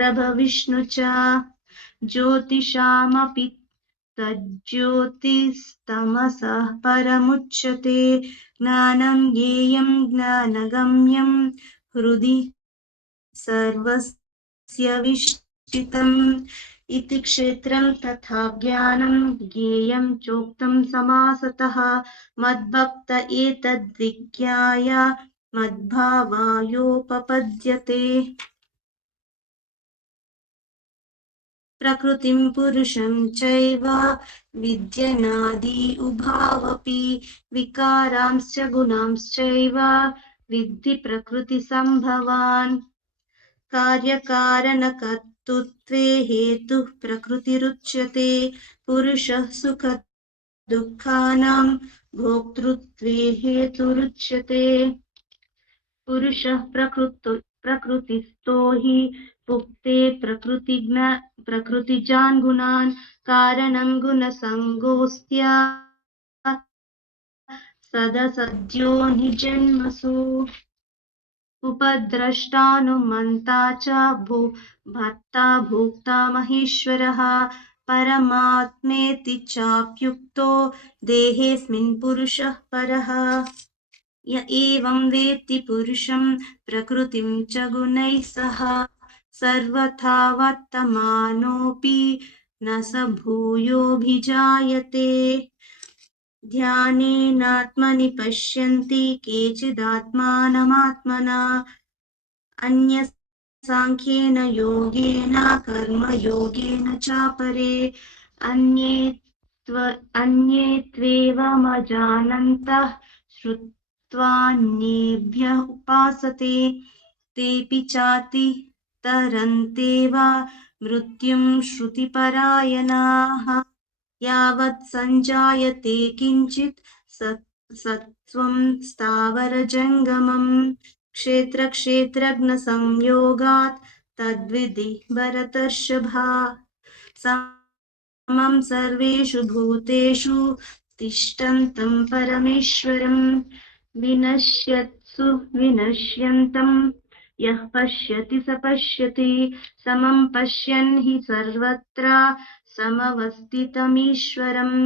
प्रभविष्णु च ज्योतिषामपि तज्ज्योतिस्तमसः परमुच्यते ज्ञानं ज्ञेयं ज्ञानगम्यं हृदि सर्वस्य विष्ठितम् इति क्षेत्रं तथा ज्ञानं ज्ञेयं चोक्तं समासतः मद्भक्त एतद्विज्ञाय मद्भावायोपपद्यते। प्रकृतिं पुरुषं चैव विद्यनादि उभावपि विकारांश्च गुणांश्चैव विद्धि प्रकृतिसम्भवान् कार्यकारणकर्तृत्वे हेतुः प्रकृतिरुच्यते पुरुषः सुख दुःखानां भोक्तृत्वे हेतुरुच्यते पुरुषः प्रकृतिस्थो हि पुक्ते प्रकृतिजान् गुणान् कारणं गुणसङ्गोऽस्त्य सदसद्यो निजन्मसु उपद्रष्टानुमन्ता च भर्ता भोक्ता महेश्वरः परमात्मेति चाप्युक्तो देहेऽस्मिन् पुरुषः परः य एवं वेत्ति पुरुषं प्रकृतिं च गुणैः सह सर्वथा वर्तमानोऽपि न स भूयोऽभिजायते ध्यानेनात्मनि पश्यन्ति केचिदात्मानमात्मना अन्ये सांख्येन योगेन कर्मयोगेन चापरे अन्ये त्वेवमजानन्तः श्रुत्वान्येभ्यः उपासते तेऽपि चाति तरन्तेव मृत्युं श्रुतिपरायणाः यावत् सञ्जायते किञ्चित् सत्त्वं स्थावरजङ्गमम् क्षेत्रक्षेत्रज्ञसंयोगात् तद्विद्धि भरतर्षभा समं सर्वेषु भूतेषु तिष्ठन्तं परमेश्वरं विनश्यत्सु विनश्यन्तं यः पश्यति स पश्यति समं पश्यन् हि सर्वत्र समवस्थितमीश्वरम्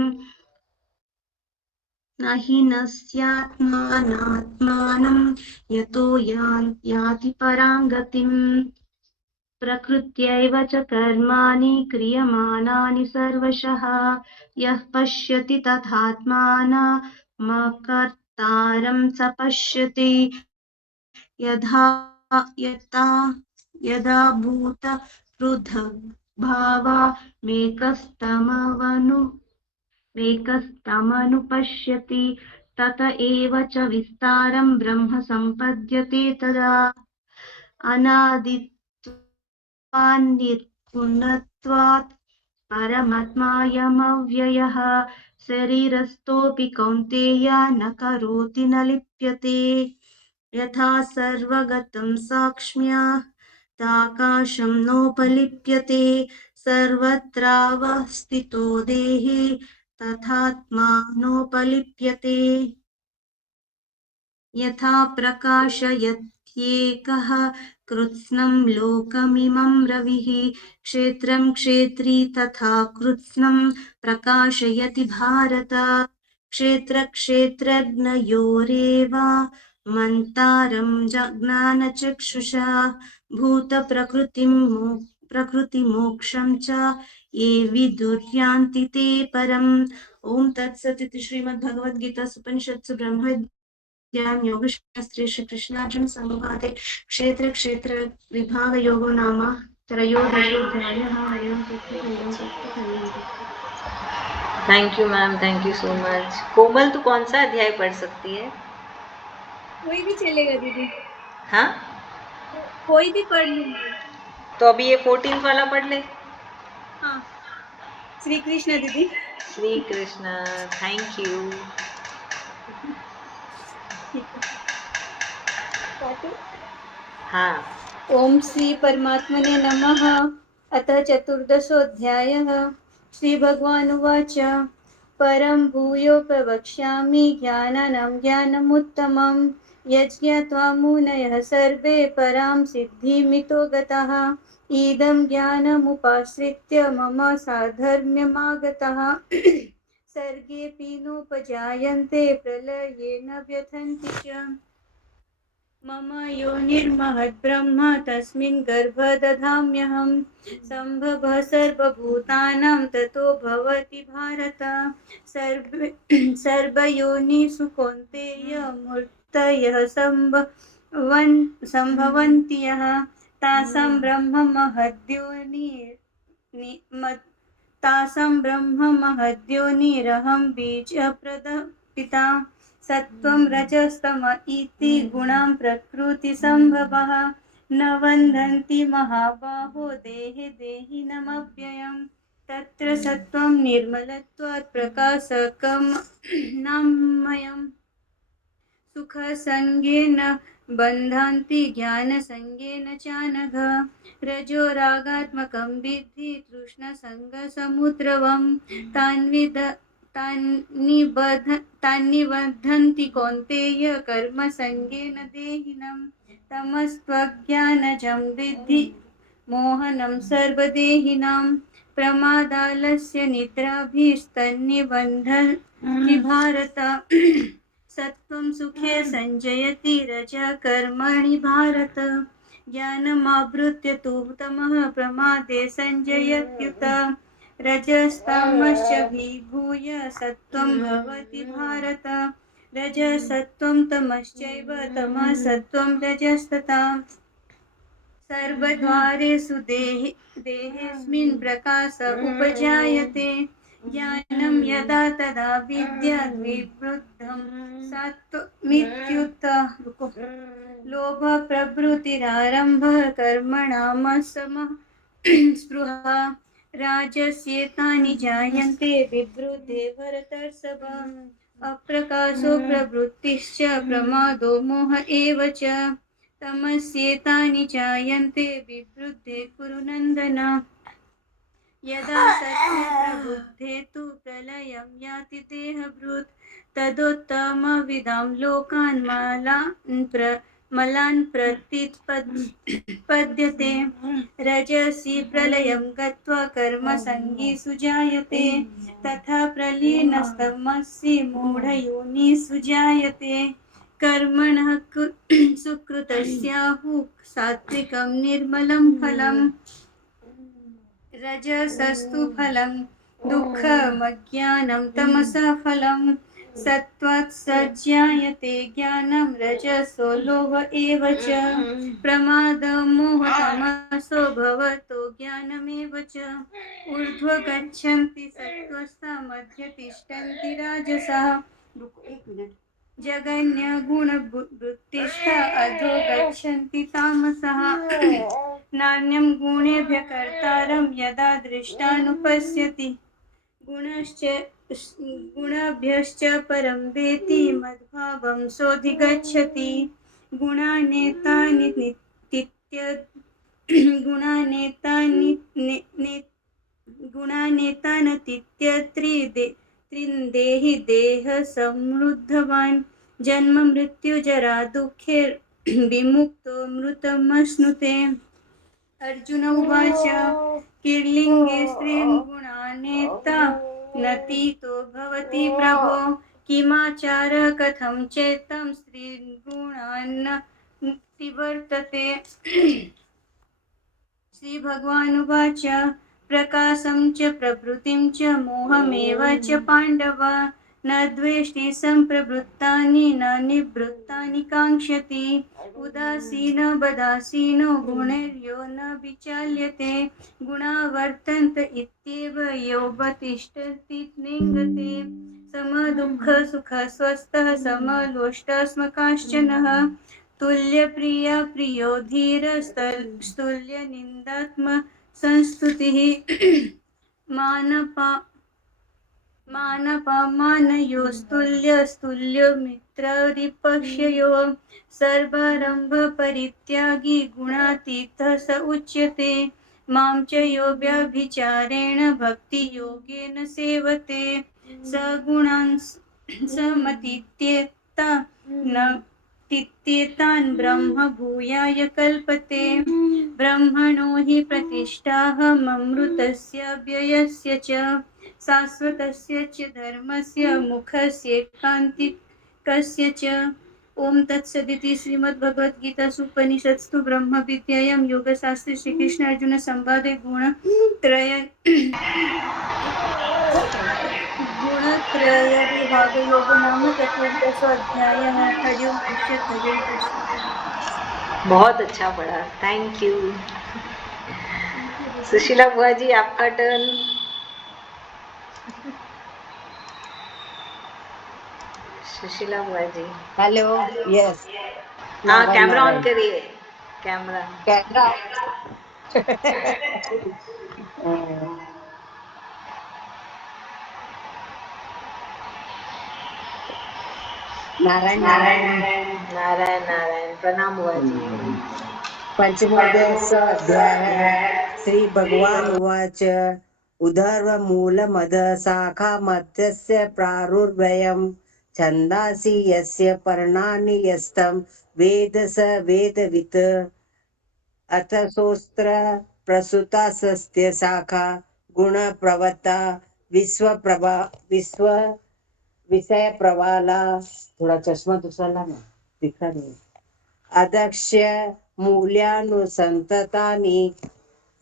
न हि नस्यात्मानात्मानं यतो याति परां गतिम् प्रकृत्यैव च कर्माणि क्रियमाणानि सर्वशः यः पश्यति तथात्मानमकर्तारं स पश्यति यदा भूत पृथग्भावा मेकस्तमनुपश्यति तत एव च विस्तारं ब्रह्म सम्पद्यते तदा अनादित्वान्निर्गुणत्वात् परमात्मायमव्ययः शरीरस्थोऽपि कौन्तेय न करोति न लिप्यते यथा सर्वगतं साक्ष्म्यादाकाशं नोपलिप्यते सर्वत्रावस्थितो देहे तथात्मा नोपलिप्यते यथा प्रकाशयत्येकः कृत्स्नं लोकमिमं रविः क्षेत्रं क्षेत्री तथा कृत्स्नं प्रकाशयति भारत क्षेत्रक्षेत्रज्ञयोरेव मन्तारं ज्ञानचक्षुषा भूतप्रकृतिमोक्षं च ये विदुर्यान्ति ते परम्। ओम तत्सत् इति श्रीमद्भगवद्गीतासु उपनिषत्सु ब्रह्मविद्यायां योगशास्त्रे श्रीकृष्णार्जुन संवादे क्षेत्र क्षेत्र विभाग योगो नाम त्रयोदशोऽध्यायः। Thank you ma'am, thank you so much. Komal, तू कौन सा अध्याय पढ़ सकती है? कोई भी चलेगा दीदी। हाँ, कोई भी पढ़ लूंगी। तो अभी ये 14 वाला पढ़ ले। हाँ, श्री कृष्ण दीदी। Shri Krishna, thank you. हाँ। ओम श्री परमात्मने नमः। अतः चतुर्दशोऽध्यायः। श्री भगवानुवाच परं भूयो प्रवक्ष्यामि ज्ञानानां ज्ञानमुत्तमं यज्ञात्वा मुनयः सर्वे परां सिद्धिमितो गताः इदं ज्ञानमुपाश्रित्य मम साधर्म्यमागतः सर्गेऽपि नोपजायन्ते प्रलये न व्यथन्ति च मम योनिर्महद्ब्रह्म तस्मिन् गर्भदधाम्यहं सम्भवः सर्वभूतानां ततो भवति भारत सर्वयोनिषु कौन्तेय मूर्तयः सम्भवन्ति यः तासां ब्रह्म बीजप्रदः पिता सत्त्वं रजस्तम इति गुणां प्रकृतिसम्भवः न बन्धन्ति महाबाहो देहे देहिनमव्ययम् तत्र सत्त्वं निर्मलत्वात् प्रकाशकं नामयम् सुखसङ्गेन बन्धान्ति ज्ञानसङ्गेन चानघ रजो रागात्मकं विद्धि तृष्णसङ्गसमुद्रवं तान्निबध्नन्ति कौन्तेय कर्मसङ्गेन देहिनं तमस्त्वज्ञानजं विद्धि मोहनं सर्वदेहिनां प्रमादालस्य निद्राभिस्तन्निबन्धन्ति भारत सत्त्वं सुखे संजयति रजः कर्मणि भारत ज्ञानमावृत्य तु तमः प्रमादे संजयत्युत रजस्तमश्च विभूय सत्त्वं भवति भारत रजः सत्त्वं तमश्चैव तमः सत्त्वं रजस्तथा सर्वद्वारेषु देहेऽस्मिन् प्रकाश उपजायते ज्ञानं यदा तदा विद्याद् विवृद्धं सत्त्वमित्युत लोभ प्रवृत्तिरारम्भः कर्मणामसमः स्पृहा राजस्येतानि जायन्ते विवृद्धे भरतर्षभ अप्रकाशो प्रवृत्तिश्च प्रमादो मोह एव च तमस्येतानि जायन्ते विवृद्धे कुरु नन्दन यदा सत्त्वप्रबुद्धे तु प्रलयं याति देहभृत् तदोत्तमविदां लोकान् मलान् प्रतिपद्यते रजसि प्रलयं गत्वा कर्मसङ्गीषु जायते तथा प्रलीनस्तमसि मूढयोनिषु जायते कर्मणः सुकृतस्याहुः सात्विकं निर्मलं फलम् रजसस्तु फलं दुःखमज्ञानं तमसः फलं सत्त्वात् सज्जायते ज्ञानं रजसो लोभ एव च प्रमादमोहतमसो भवतो ज्ञानमेव च ऊर्ध्व गच्छन्ति सत्त्वस्ता मध्ये तिष्ठन्ति राजसः जगन्यगुणवृत्तिस्थ अधो गच्छन्ति तामसः नान्यं गुणेभ्यः कर्तारं यदा दृष्टानुपश्यति गुणभ्यश्च परं वेति मद्भावं सोऽधिगच्छति गुणानेतानतीत्यत्रिदेहि देहसमृद्धवान् जन्म मृत्युजरा दुःखे विमुक्तो मृतमश्नुते अर्जुन उवाच किर्लिङ्गे स्त्रीं गुणानेता नतीतो भवति प्रभो किमाचार कथं चेतं स्त्रीगुणान् वर्तते श्रीभगवानुवाच प्रकाशं च प्रवृत्तिं च मोहमेव च पाण्डव न द्वेष्टि सम्प्रवृत्तानि न निवृत्तानि काङ्क्षति उदासीन बदासीनो गुणैर्यो न विचाल्यते गुणा वर्तन्त इत्येव योऽवतिष्ठति नेङ्गते समदुःखसुखस्वस्थः समलोष्टास्मकाश्चनः तुल्यप्रिया प्रियो धीरस्तुल्यनिन्दात्म संस्तुतिः मानपामानयोस्तुल्यस्तुल्यमित्ररिपक्ष्ययोः सर्वारम्भपरित्यागी गुणातीतः स उच्यते मां च यो व्यभिचारेण भक्तियोगेन सेवते स गुणान् समतीत्येता न तित्येतान् ब्रह्म भूयाय कल्पते ब्रह्मणो हि प्रतिष्ठाहममृतस्य व्ययस्य च शाश्वतस्य च धर्मस्य मुखस्यैकान्तिकस्य च ओम तत्सदिति श्रीमद्भगवद्गीतासु उपनिषत्सु ब्रह्मविद्यायां योगशास्त्रे श्रीकृष्ण अर्जुन संवादे गुणत्रय विभाग योग नाम चतुर्दशोऽध्यायः। हरि ओम तत्सत्। हरे कृष्ण। बहुत अच्छा पढ़ा, थैंक यू। सुशीला बुआ जी, आपका टर्न। सुशीला बुआ जी। हेलो। यस। हाँ, नारायण कैमरा ऑन नारायण। करिए, कैमरा। कैमरा। नारायण नारायण। नारायण नारायण, प्रणाम बुआ जी। पंचमोऽध्यायः श्री भगवान उवाच उधर्वमूलमद शाखामध्यस्य प्रारुर्भयम् छन्दांसि यस्य पर्णानि यस्तं वेद स वेदवित् अथ सोऽस्त्र प्रसुता सस्य शाखा गुणप्रवता विश्व विषय प्रवाला। थोड़ा चश्मा दूसरा लाना, दिखा नहीं। अदक्ष्य मूल्यानुसंततानि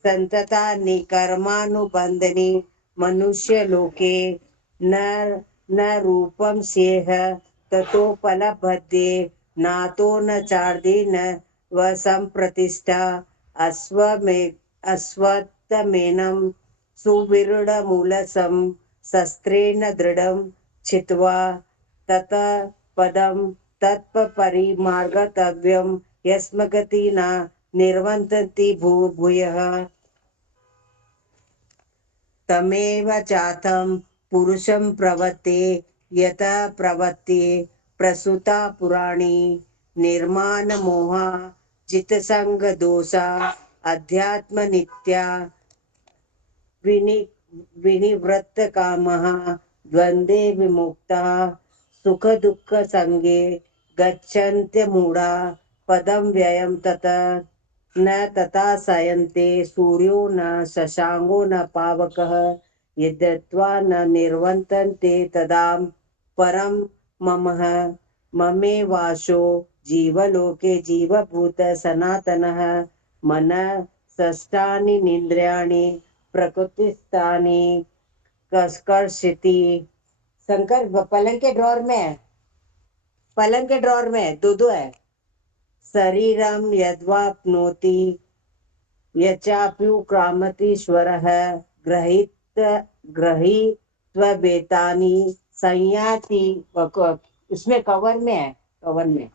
संततानि कर्मानुबंधनि मनुष्यलोके न न रूपं स्येह ततोपलभ्यते नातो न चार्दि न वसंप्रतिष्ठा अश्वत्थमेनं सुविरूढमूलसं शस्त्रेण दृढं छित्त्वा ततः पदं तत्परिमार्गतव्यं यस्मगति न निर्वन्तति भूयः तमेव चाथं पुरुषं प्रवत्ते यतः प्रवत्ते प्रसूता पुराणी निर्माणमोहा जितसंगदोषा अध्यात्मनित्या विनिवृत्तकामः द्वन्द्वे विमुक्ता सुखदुःखसंगे गच्छन्त्यमूढा पदं व्ययं ततः न तथा सयन्ते सूर्यो न शशाङ्को न पावकः यद्गत्वा न निर्वर्तन्ते तदा परं ममेवाशो जीवलोके जीवभूत सनातनः मनः षष्ठानि इन्द्रियाणि प्रकृतिस्थानि कर्षति। शंकर पलंग के ड्रॉर में है, पलंग के ड्रॉर में दो है। शरीरम यद्वाप्नोति यचाप्युक्रामतीश्वरः गृहीत्वेतानि संयाति। उसमें कवर में है, कवर में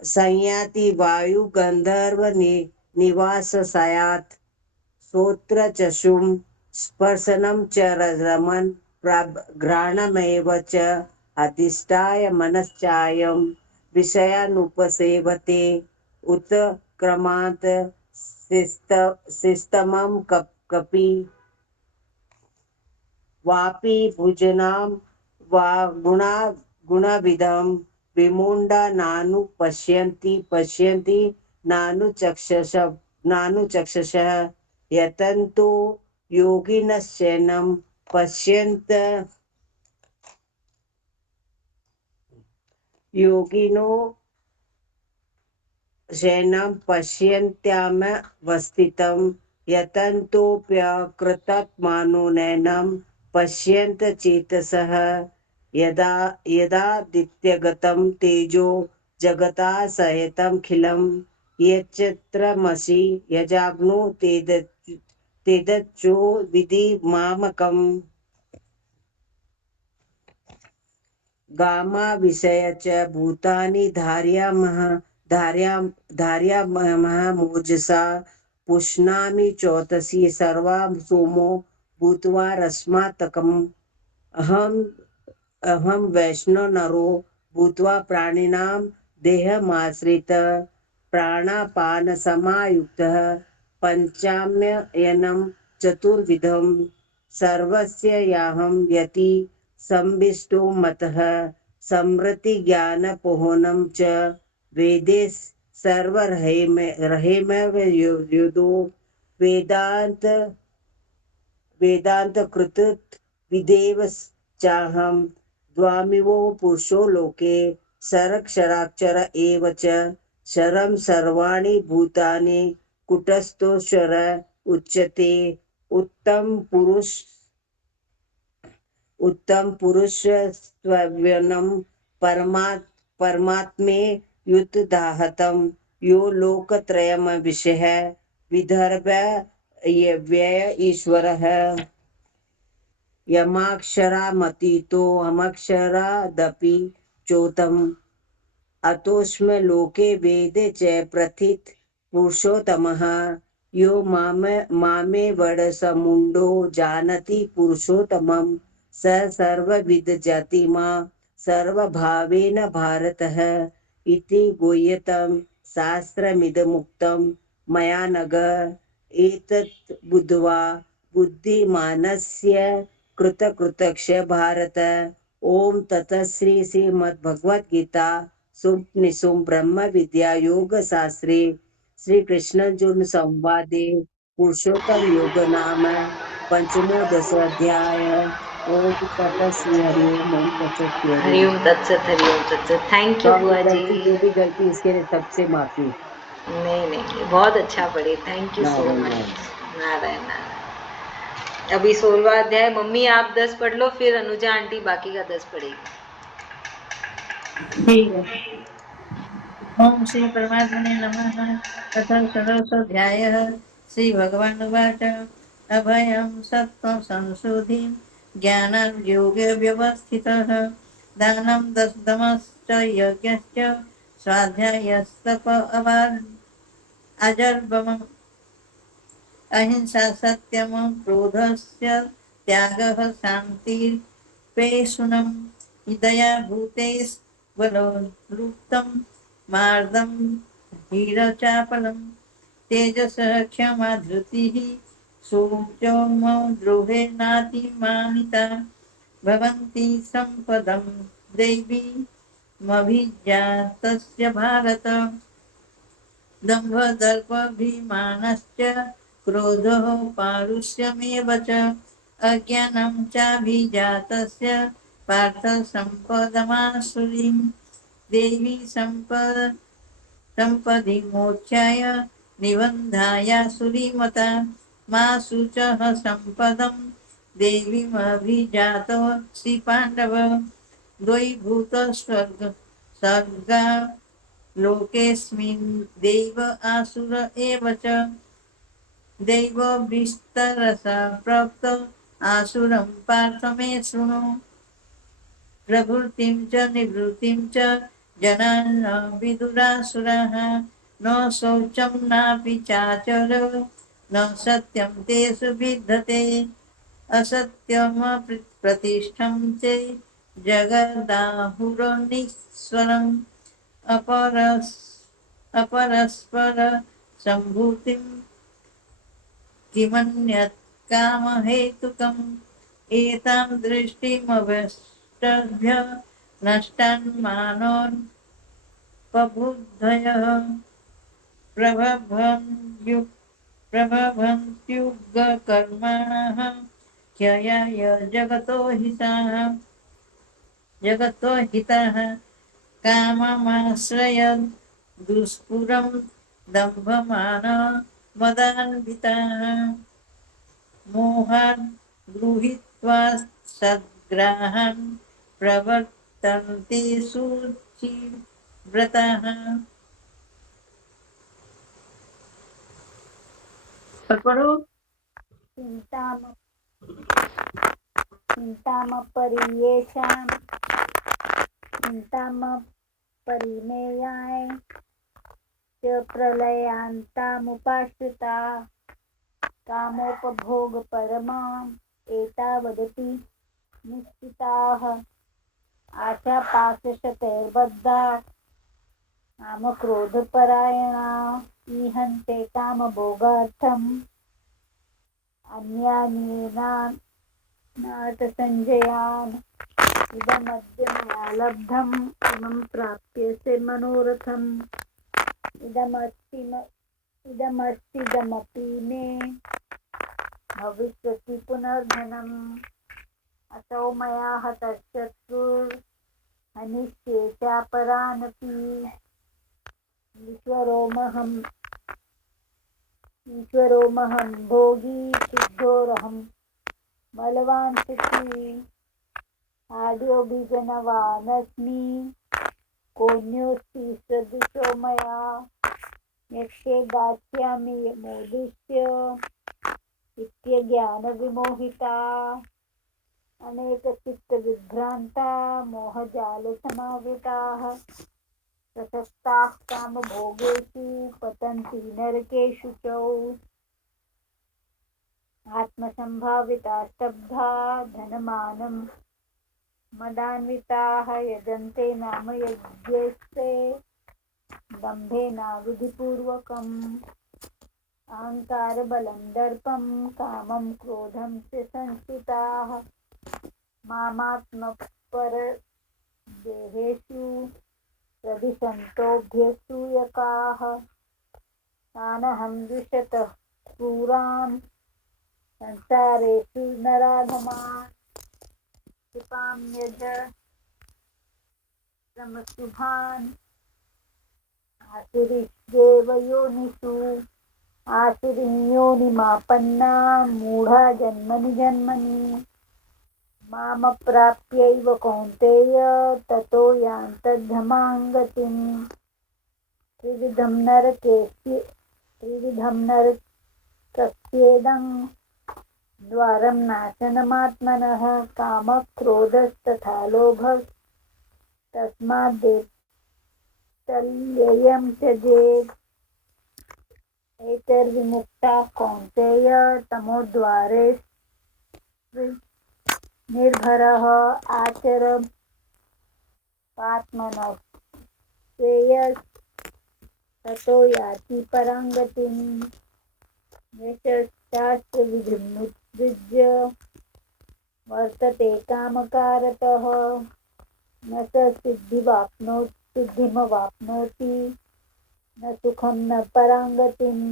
संयाति वायु गंधर्व निवास सयात श्रोत्र चक्षुं स्पर्शनं च रमन घ्राणमेव च अधिष्ठाय मनश्चायं विषयानुपसेवते उत क्रमात् सिस्तमं कपि वापि भुजनां वा गुणविधं विमुण्डा नानु पश्यन्ति नानुचक्षुषः यतन्तो योगिनश्चैनं योगिनो शैनं पश्यन्त्यामवस्थितं यतन्तोऽप्यकृतात्मानो नैनं पश्यन्त चेतसः यदादित्यगतं तेजो जगता सहितमखिलं यच्चित्रमसि यजाग्नो तेजच्चो विधि मामकम् गामा विषय च भूतानि धारयामः मोजसा पुष्णामि चौतसी सर्वा सोमो भूत्वा रश्मातकम् अहं वैष्णो नरो भूत्वा प्राणिनां देहमाश्रित प्राणापान समायुक्तः पंचाम्ययनं चतुर्विधं सर्वस्य याहं यति संविष्टो मतः समृति ज्ञान पोहनम च वेदे सर्वरहेमेव युदो वेदांत वेदांत कृत विदेव चाहम द्वामिवो पुरुषो लोके सरक्षराक्षर एव च शरम सर्वाणि भूतानि कुटस्थोश्वर उच्यते उत्तम पुरुष स्वयं परमात्मे युतदाहतम यो लोकत्रयम विषय विदर्भ व्यय ईश्वरः यमाक्षरामतीतो अमक्षरादपि चोतम अतोस्म लोके वेदे च प्रथित पुरुषोत्तमः यो मामे वडसमुण्डो जानति पुरुषोत्तमं स सर्वविद जातिमा सर्वभावेन भारतः इति गुह्यतं शास्त्रमिदमुक्तं मया नग एतत् बुद्ध्वा बुद्धिमानस्य कृतकृतक्ष भारत ओम ततः श्री श्रीमद्भगवद्गीता सुपनिषुं ब्रह्म विद्या योग शास्त्रे श्री कृष्ण अर्जुन संवादे पुरुषोत्तम योग नाम पंचमो दशोध्याय ओम ततः श्री हरि ओम तत्सत श्री हरि हरिओम तत्सत, हरिओम तत्सत। थैंक यू तो बुआ जी। गलती जो भी गलती इसके लिए सबसे माफी। नहीं, बहुत अच्छा पढ़े, thank you so Narayan much. Narayan. Narayan Narayan. अभी 16वां अध्याय मम्मी आप 10 पढ़ लो, फिर अनुजा आंटी बाकी का 10 पढ़ेगी। ठीक है। ओम श्री परमात्मने नमः। अथ षोडशोऽध्यायः। श्रीभगवानुवाच अभयं सत्त्वं संशुद्धिं ज्ञानं योगव्यवस्थितः दानं दमश्च यज्ञश्च स्वाध्यायस्तप अजर्वम् अहिंसा सत्यमं क्रोधस्य त्यागः शान्तिर्पेषुनं दया भूतेष्वलुप्तं मार्दं हीरचापलं तेजसः क्षमा धृतिः शौचमो द्रोहे नातिमानिता भवन्ति सम्पदं देवी मभिजातस्य भारत दम्भदर्पभिमानश्च क्रोधः पारुष्यमेव च अज्ञानं चाभिजातस्य पार्थ सम्पदमासुरीं देवी सम्पदि मोक्षाय निबन्धायासुरीमता मा शुचः सम्पदं देवीमभिजातो श्रीपाण्डव द्वैभूतस्वर्गा लोकेऽस्मिन् दैव आसुर एव च दैव विस्तरसा प्रोक्त आसुरं पार्थ मे शृणु प्रवृत्तिं च निवृत्तिं च जनान् न विदुरासुराः न शौचं नापि चाचर न सत्यं तेषु विद्यते असत्यमप्रतिष्ठं च जगदाहुरनीश्वरम् अपरस्पर सम्भूतिं किमन्यत् कामहेतुकम् एतां दृष्टिमवष्टभ्य नष्टान् मानोन् प्रबुद्धयः प्रभवन्त्युग्रकर्मणः क्षयाय जगतो हितः काममाश्रयन् दुष्पुरं दम्भमान मदान्विताः मोहान् गृहीत्वा सद्ग्राहान् प्रवर्तन्ते शुचिव्रताः। पढ़ो। चिन्तामपरिमेयाय च प्रलयान्तामुपाश्रिता कामोपभोगपरमाम् एतावदति निश्चिताः आशापाशशतैर्बद्धा कामक्रोधपरायणा ईहन्ते कामभोगार्थम् अन्यान्येनार्थसञ्जयान् इदमद्य मया लब्धम् इमं प्राप्यसे मनोरथम् इदमस्तिदमपि मे भविष्यति पुनर्धनम् असौ मया हतशत्रुर्हनिष्ये चापरानपि ईश्वरोऽहं भोगी सिद्धोरहं बलवान् सुखी आद्योऽभिजनवानस्मि कोऽन्योऽस्ति सदृशो मया यक्षे दास्यामि मोदिष्य इत्यज्ञानविमोहिता अनेकचित्तविभ्रान्ता मोहजालसमावृताः प्रसक्ताः कामभोगेषु पतन्ति नरकेषु च आत्मसम्भाविता स्तब्धा धनमानं मदान्विताः यजन्ते नाम यज्ञस्ते दम्भेनाविधिपूर्वकम् अहङ्कारबलं दर्पं कामं क्रोधं च संस्थिताः मामात्मपरदेहेषु प्रदिशन्तोऽभ्यसूयकाः तानहं द्विषतः क्रूरान् संसारेषु नराधमान् क्षिपाम्यजश्रमशुभान् आसुरीं योनिमापन्ना मूढा जन्मनि जन्मनि मामप्राप्यैव कौन्तेय ततो यान्तद्धमां गतिम् त्रिविधं नरकस्येदं द्वारं नाशनमात्मनः कामक्रोधस्तथा लोभः तस्माद्देतल्ययं त्यजेत् एतैर्विमुक्ताः कौन्तेय तमोद्वारे निर्भरः आचरपात्मनः श्रेयस् ततो याति परां गतिम् यशश्चास्त्रविधिमुत्सृज्य वर्तते कामकारतः न स सिद्धिमवाप्नोति न सुखं न परां गतिम्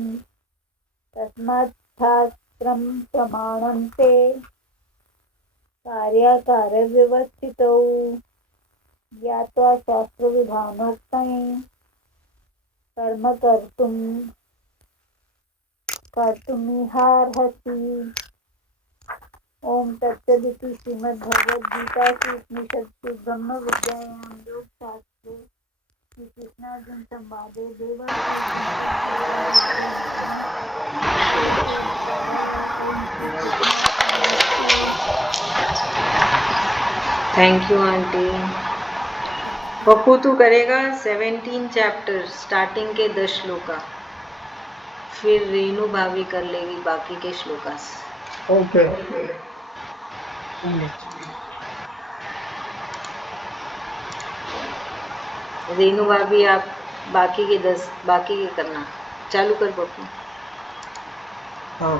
तस्मात् शास्त्रं प्रमाणं ते कार्याकारव्यवस्थितौ ज्ञात्वा शास्त्रविधानोक्तं कर्म कर्तुमिहार्हसि। ओम तत्सदिति श्रीमद्भगवद्गीतासु उपनिषत्सु ब्रह्मविद्यायां योगशास्त्रे श्रीकृष्णार्जुन संवादे थैंक यू आंटी। पप्पू तू करेगा 17 चैप्टर स्टार्टिंग के 10 श्लोका, फिर रेनू भाभी कर लेगी बाकी के श्लोकास। ओके रेनू भाभी आप बाकी के 10 बाकी के करना चालू कर पप्पू। हाँ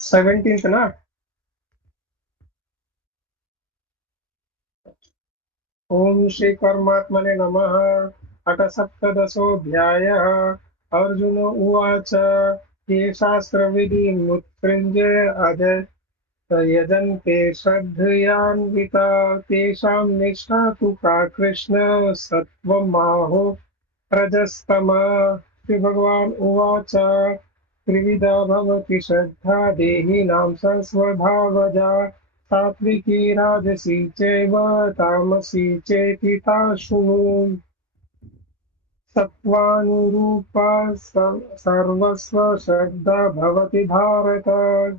17 ना। ओम श्री परमात्मने नमः। अथ सप्तदशोऽध्यायः। अर्जुन उवाच ये शास्त्रविधिमुत्सृज्य यजन्ते श्रद्धयान्विता तेषां निष्ठा तु का कृष्ण सत्त्वमाहो रजस्तमा। श्रीभगवान् उवाच त्रिविधा भवति श्रद्धा देहिनां स्वभावजा सात्विकी राजसी चैव तामसी चेति ता शृणु। सत्त्वानुरूपा सर्वस्व श्रद्धा भवति भारत।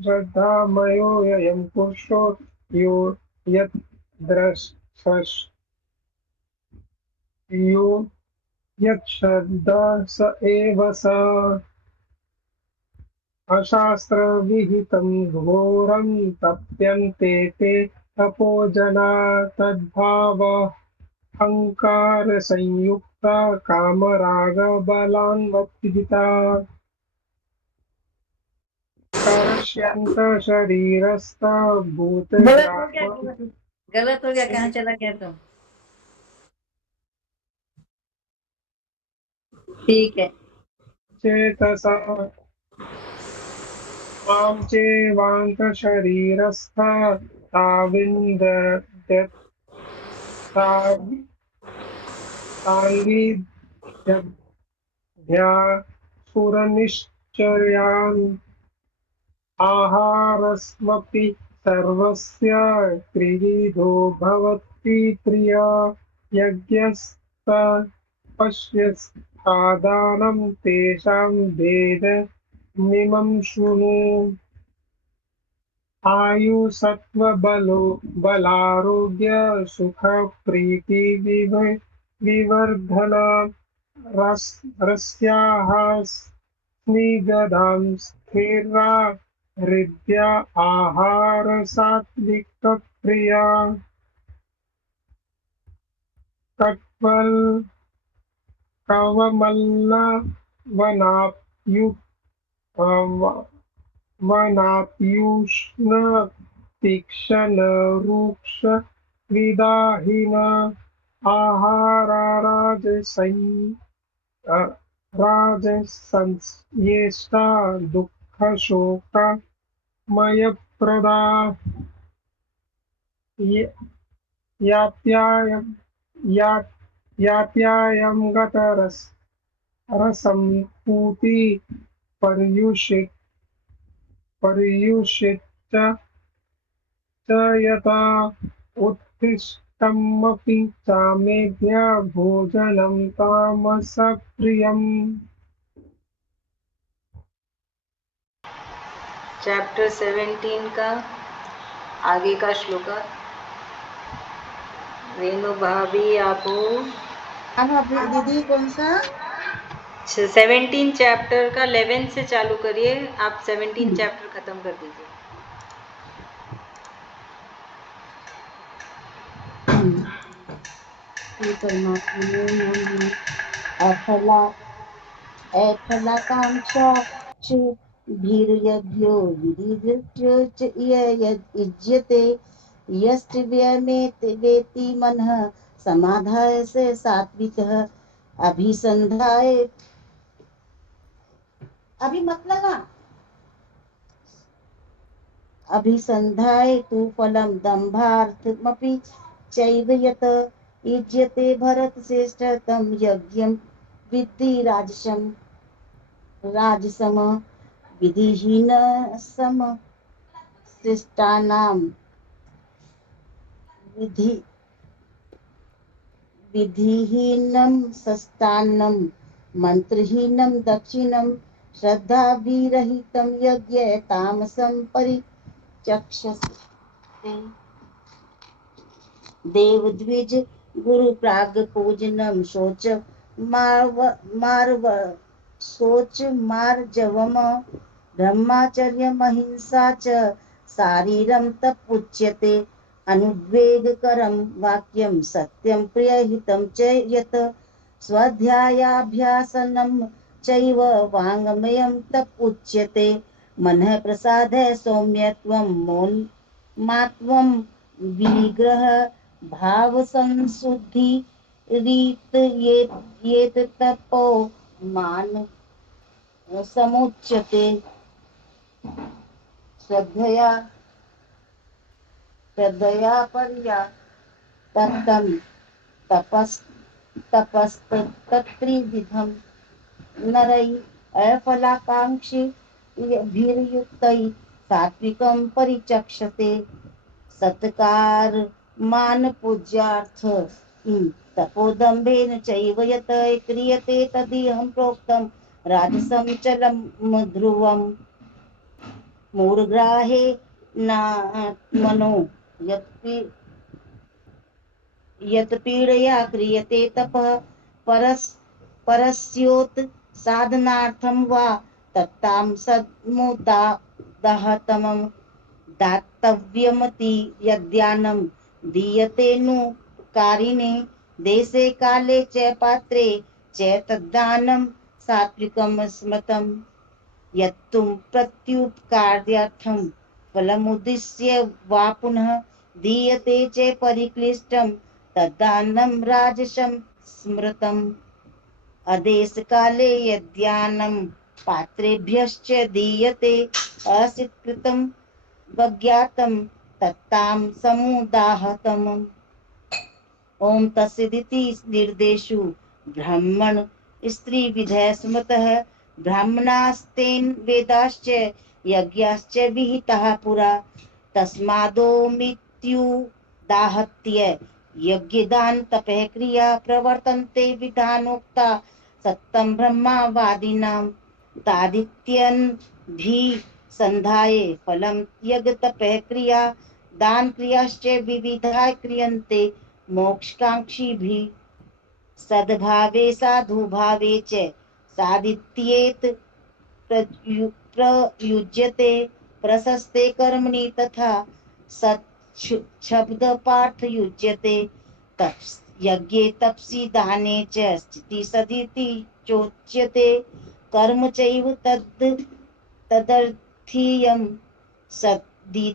श्रद्धामयोऽयं पुरुषो यो यच्छ्रद्धा स एव स। अशास्त्रविहितं घोरं तप्यन्ते ते तपोजना तद्भाव अहङ्कारसंयुक्ता कामरागबलान्वत्पिता। कर्ष्यन्त शरीरस्थ गलत हो गया, भूतग्राम गलत हो गया, कहाँ चला गया तुम? ठीक है। चेतसा मां चैवान्त शरीरस्थ तान्विद्यासुरनिश्चयान् आहारस्मपि सर्वस्य त्रिविधो भवति प्रिया यज्ञस्तपस्यस्तादानं तेषां भेदमिमं शृणु आयुसत्त्वबलो बलारोग्य सुखप्रीति विवर्धन रस्याः स्निग्धां स्थिरा हृद्या आहार सात्विकप्रिया कट्वल कवमल्ल वनाप्युष्ण तीक्ष्ण रूक्ष विदाहीन आहारा राजसंयेष्टा दुःखशोकमयप्रदा यात्यायं गतरसंपूति पर्युषित च यथा उत्कृष्टमपि चामेभ्य भोजनं तामसप्रियम्। चैप्टर 17 का आगे का श्लोका। रेणु भाभी आपो दीदी कौन सा? 17 चैप्टर का 11 से चालू करिए। आप 17 चैप्टर खत्म कर दीजिए। अफलाकांक्षा च भीर्यभ्यो विधिभ्यो च युज्यते यस्त्वयमेत वेति मनः समाधाय से सात्विकः अभिसंधाय अभी मत लगा अभिसंधाय तु फलं दम्भार्थमपि चैव यत युज्यते भरतश्रेष्ठ तं यज्ञं विद्धि राजसम विधिहीन सम शिष्टानां विधिहीनं सस्तान्नं मंत्रहीनं दक्षिणं श्रद्धाभिरहितं यज्ञ तामसं परिचक्षते देवद्विज गुरु प्राग पूजनम शोच मार्जवम ब्रह्मचर्यमहिंसा च शारीरं तपुच्यते अनुद्वेगकरं वाक्यं सत्यं प्रियहितं च यत् स्वाध्यायाभ्यासनं चैव वाङ्मयं तपुच्यते मनः प्रसादः सौम्यत्वं मौनमात्वं विग्रह भाव संशुद्धि रीत ये तपो मान समुच्यते श्रद्धया पर्या तत्तम तपस्तत्त्रिविधं नरै अफलाकांक्षी भीर्युक्तै सात्विकं परिचक्षते सत्कार मान पूज्यार्थ तपोदम्भेन चैव यत क्रियते तदिहं प्रोक्तं राजसं चलं ध्रुवं मूर्ग्राहे नात्मनो यत् पीडया क्रियते तपः परस्योत् साधनार्थं वा तत्तां सद्मुदाहतमं दातव्यमति यद्यानं दीयते नु कारिणे देशे काले च पात्रे च तद्दानं सात्विकं स्मृतम्। यत्तु प्रत्युपकार्यार्थं फलमुद्दिश्य वा पुनः दीयते च परिक्लिष्टं तद्दानं राजसं स्मृतम् आदेशकाले यद्यानं पात्रेभ्यश्च दीयते असत्कृतं वज्ञातं तत्तां समुदाहतम् ओम तत्सदिति निर्देशु ब्राह्मण स्त्री विधय स्मृतः ब्राह्मणास्तेन वेदाश्च यज्ञाश्च विहिताः पुरा तस्मादोमित्युदाहत्य यज्ञदान तपः क्रिया प्रवर्तन्ते विधानोक्ता सत्तं ब्रह्मवादिनां तादित्यन् भी संधाये फलं यज्ञ तपः क्रिया दान क्रियाश्च विविधा क्रियन्ते मोक्षकांक्षी भी सद्भावे साधुभावे च सादित्येत प्रयुज्यते प्रशस्ते कर्मणि तथा शब्द पाठ युज्यते यज्ञे तपसि दाने च स्थिति सदिति चोच्यते कर्म चैव तदर्थीयं सदित्येवाभिधीयते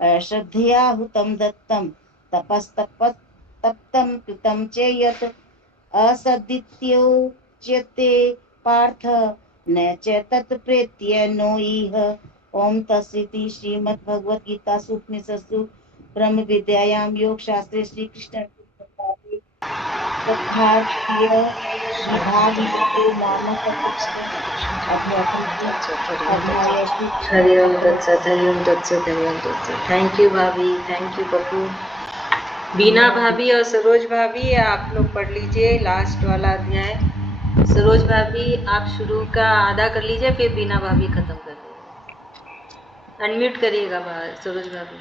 श्रद्धया हुतं दत्तं तपस्तप्तं कृतं च यत् असदित्योच्यते पार्थ न च तत्प्रेत्य नो इह ओम तत्सदिति श्रीमद्भगवद्गीतासु उपनिषत्सु ब्रह्म विद्यायां योगशास्त्रे श्रीकृष्ण तथार्य विभागयोगो नाम हरि ओम तत्सत, हरि ओम तत्सत, हरि ओम तत्सत। थैंक यू भाभी, थैंक यू पप्पू। बीना भाभी और सरोज भाभी आप लोग पढ़ लीजिए लास्ट वाला अध्याय। सरोज भाभी आप शुरू का आधा कर लीजिए, फिर बीना भाभी खत्म कर दीजिए। अनम्यूट करिएगा सरोज भाभी।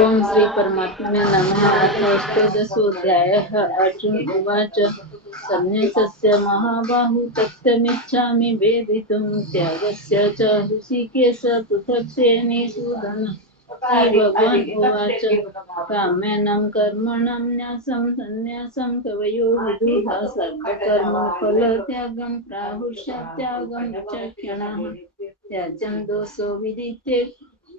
ओम श्री परमात्मने नमः। अष्टोदशोऽध्यायः। अर्जुन उवाच संन्यासस्य महाबाहु तत्त्वमिच्छामि वेदितुं त्यागस्य च ऋषिकेश पृथक् श्रेणीषूदन। भगवान् उवाच काम्यानां कर्मणां न्यासं संन्यासं कवयो विदुः सर्वकर्मफलत्यागं प्राहुष्यत्यागं विचक्षणाः त्याज्यं दोषो विदिते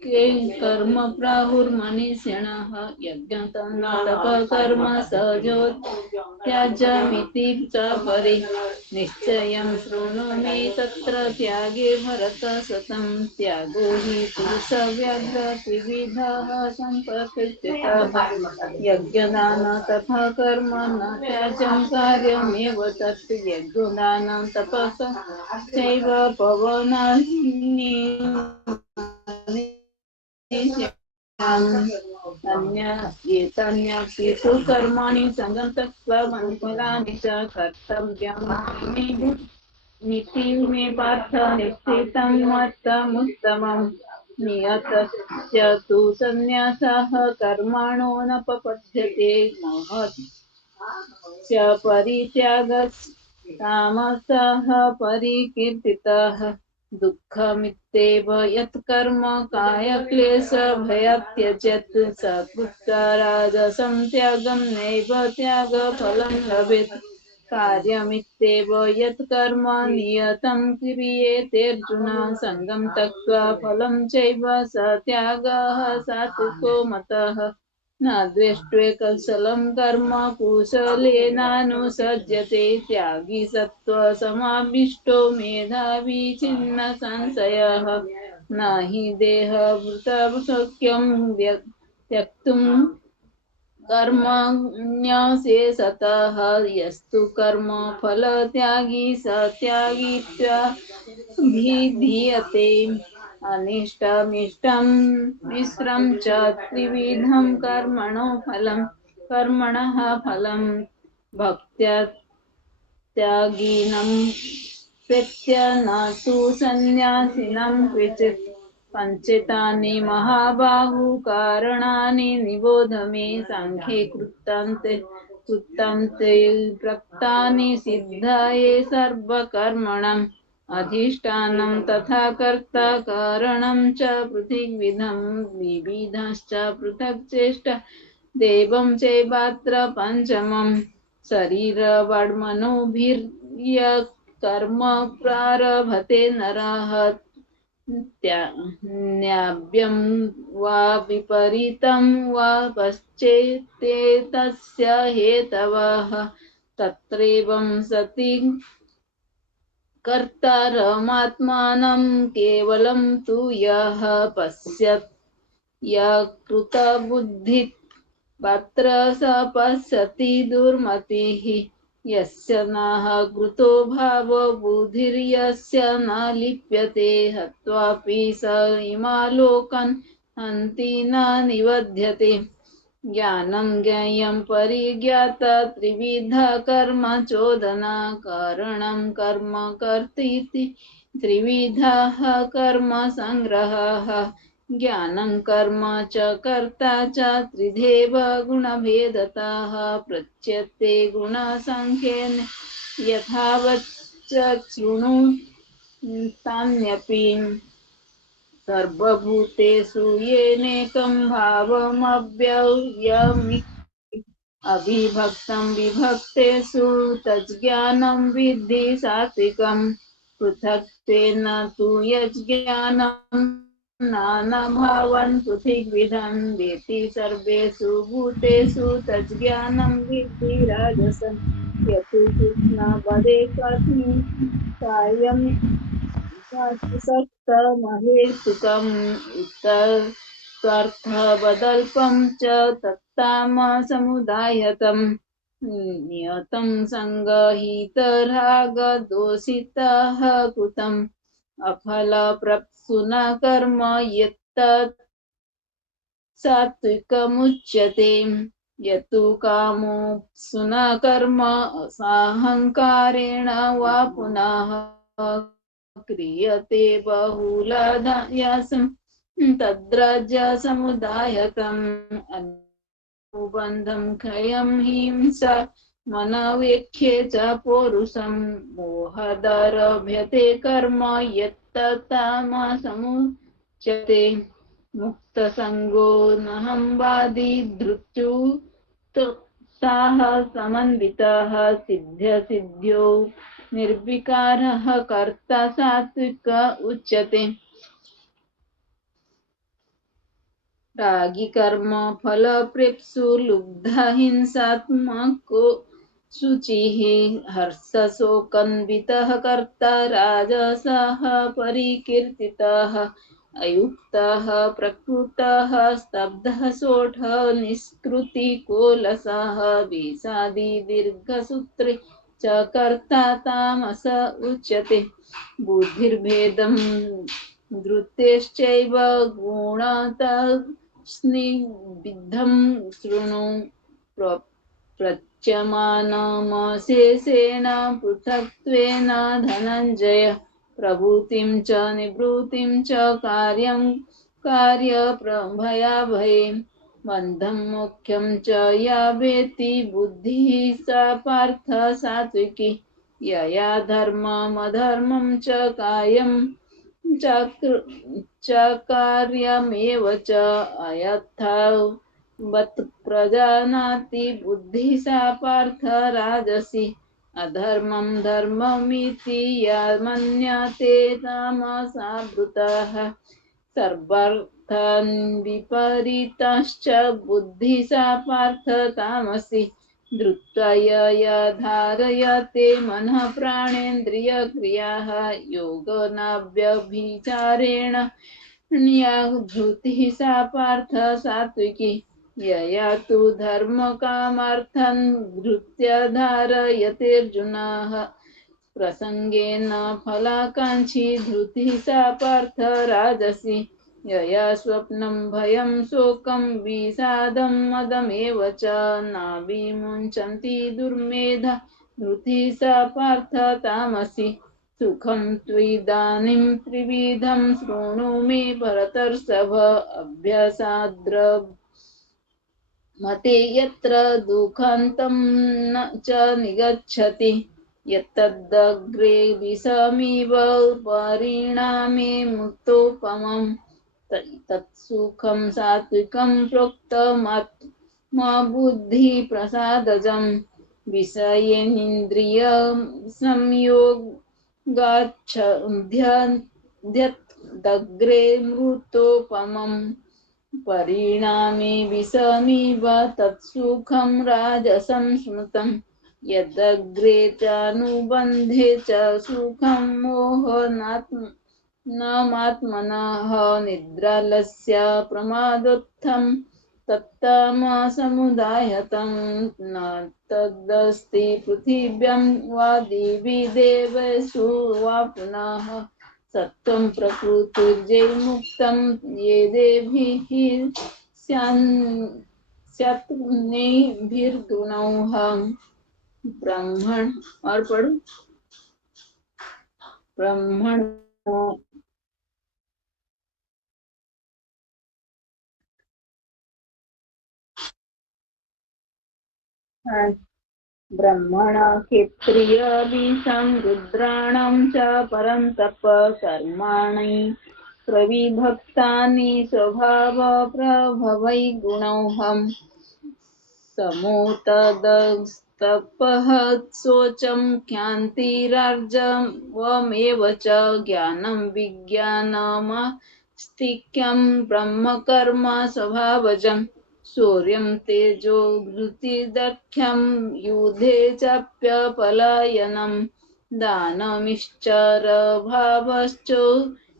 कर्म प्राहुर्मनीषिणः यज्ञतपकर्म सहजो त्याज्यमिति च परि निश्चयं शृणु मे तत्र त्यागे भरत शतं त्यागो हि पुरुषव्याघ्र त्रिविधः सम्प्रकृतितः यज्ञदान तथा कर्म न त्याज्यं कार्यमेव तत् यज्ञदानं तपः चैव पवनानि एतान्यपितु कर्माणि सङ्गं त्यक्त्वा मन्फलानि च कर्तव्यम् नीति मे पार्थ निश्चितं मत्तमुत्तमम् नियतस्य तु सन्न्यासः कर्माणो न पपद्यते महत्स्य परित्यागस्तामसः परिकीर्तितः दुःखमित्येव यत्कर्म कायक्लेशभयात् त्यजेत् स कृतराजसं त्यागं नैव त्यागफलं लभेत् कार्यमित्येव यत्कर्म नियतं क्रियेतेऽर्जुन सङ्गं त्यक्त्वा फलं चैव स त्यागः सात्विको मतः न द्वेष्ट्वे कौशलं कर्म कुशलेनानुसज्यते त्यागी सत्त्वसमाविष्टो मेधावी छिन्न संशयः न हि देहभृतशक्यं त्यक्तुं कर्मण्यशेषतः यस्तु कर्म फलत्यागी स त्यागीत्याभिधीयते अनिष्टमिष्टं मिश्रं च त्रिविधं कर्मणः फलं भक्त्या त्यागिनं प्रेत्य न तु सन्न्यासिनं क्वचित् पञ्चेतानि महाबाहु कारणानि निबोध मे साङ्ख्ये कृतान्ते प्रक्तानि सिद्धाये सर्वकर्मणाम् अधिष्ठानं तथा कर्ता कारणं च पृथग्विधं विविधश्च पृथक् चेष्टा देवं चैवात्र पञ्चमम् शरीरवाङ्मनोभिर्य कर्म प्रारभते नरः न्याभ्यं वा विपरीतं वा पश्चेत्ते तस्य हेतवः तत्रैवं सति कर्तारमात्मानं केवलं तु यः पश्यत् कृतबुद्धिः तत्र स पश्यति दुर्मतिः यस्य नः कृतो भावो बुद्धिर्यस्य न लिप्यते हत्वापि स इमालोकान् हन्ति न निबध्यते ज्ञानं ज्ञेयं परिज्ञात त्रिविधा कर्म चोदना कारणं कर्म कर्तीति त्रिविधः कर्म संग्रहः ज्ञानं कर्म च कर्ता च त्रिधेव गुणभेदतः प्रच्यते गुणसङ्ख्येन यथावत् च शृणु तान्यपि सर्वभूतेषु येनेकं भावमव्ययमिति अविभक्तं विभक्तेषु तज्ज्ञानं विद्धि सात्विकं पृथक्त्वेन तु यज्ज्ञानं नानाभावान् पृथिग्विधं वेति सर्वेषु भूतेषु तज्ज्ञानं विद्धि राजसं यतो कृष्णपदे कथं कार्यं सप्तमहेतुकम् स्वार्थबदल्पं च तत्तामसमुदायतम् नियतं सङ्गहितरागदोषितः कृतम् अफलप्रप्सुन कर्म यत्तत् सात्विकमुच्यते यतु कामोऽप्सुन कर्म साहङ्कारेण वा पुनः क्रियते बहुलायासं तद्रजसमुदायकम् अनुबन्धं क्षयं हिंसा मनवेख्ये च पौरुषं मोहदरभ्यते कर्म यत्ततामसमुच्यते मुक्तसङ्गो नहंवादी धृत्युत्साह समन्वितः सिद्ध्यसिद्ध्यो निर्विकारः कर्ता सात्विक उच्यते रागी कर्म फलप्रेप्सु लुब्धा हिंसात्मको शुचिः हर्षशोकन्वितः कर्ता राजसः परिकीर्तितः अयुक्तः प्रकृतः स्तब्धः सोढः निष्कृतिकोलसः विषादी दीर्घसूत्रे च कर्ता तामस उच्यते बुद्धिर्भेदं धृतेश्चैव गुणतस्निग्धं शृणु प्रच्यमानमशेषेण पृथक्त्वेन धनञ्जय प्रभूतिं च निवृत्तिं च कार्यं कार्यभयाभये बन्धं मोक्षं च या वेत्ति बुद्धिः सा पार्थ सात्विकी यया धर्ममधर्मं च कायं च कार्यमेव च अयथावत् प्रजानाति बुद्धिः सा पार्थ राजसी अधर्मं धर्ममिति या मन्यते तामसावृतः सर्वार्थान् विपरीताश्च बुद्धिः सा पार्थ तामसी धृत्वा यया धारयते मनः प्राणेन्द्रियक्रियाः योगनाव्यभिचारेण धृतिः सा पार्थ सात्विकी यया तु धर्मकामार्थान् धृत्य धारयतेऽर्जुनः प्रसंगेन फलाकाङ्क्षी धृतिः सा पार्थ राजसी यया स्वप्नं भयं शोकं विषादं मदमेव च न विमुञ्चन्ति दुर्मेधा धृतिः सा पार्थ तामसी सुखं त्विदानीं त्रिविधं शृणु मे भरतर्षभ अभ्यासाद्रमते यत्र दुःखान्तं न च निगच्छति यत्तदग्रे विषमिव परिणामे मुक्तोपमम् तत्सुखं सात्विकं प्रोक्तमात्मा बुद्धिप्रसादजं विषयेन्द्रिय संयोगाच्छाद्यदग्रे मृतोपमम् परिणामे विषमिव तत्सुखं राजसं स्मृतम् यदग्रे चानुबन्धे च सुखं मोहनात्मनः निद्रालस्य प्रमादोत्थं तत्तमसमुदायतं न तदस्ति पृथिव्यां वा दिवि देवेषु वा पुनः सत्त्वं प्रकृतिर्जैर्मुक्तं ये देभिः स्यात्मनेभिर्गुणौः ब्रह्मण और पढ़ो ब्रह्मण ब्रह्मण क्षत्रियादिषां रुद्राणां च परं तप कर्माणि प्रविभक्तानि स्वभावप्रभवै गुणौहं समोतदस्तपः शोचं क्षान्तिरार्जवमेव च ज्ञानं विज्ञानमास्तिक्यं ब्रह्मकर्म स्वभावजम् शौर्यं तेजो धृतिदख्यं युद्धे चाप्यपलायनं दानमिश्चरभावश्च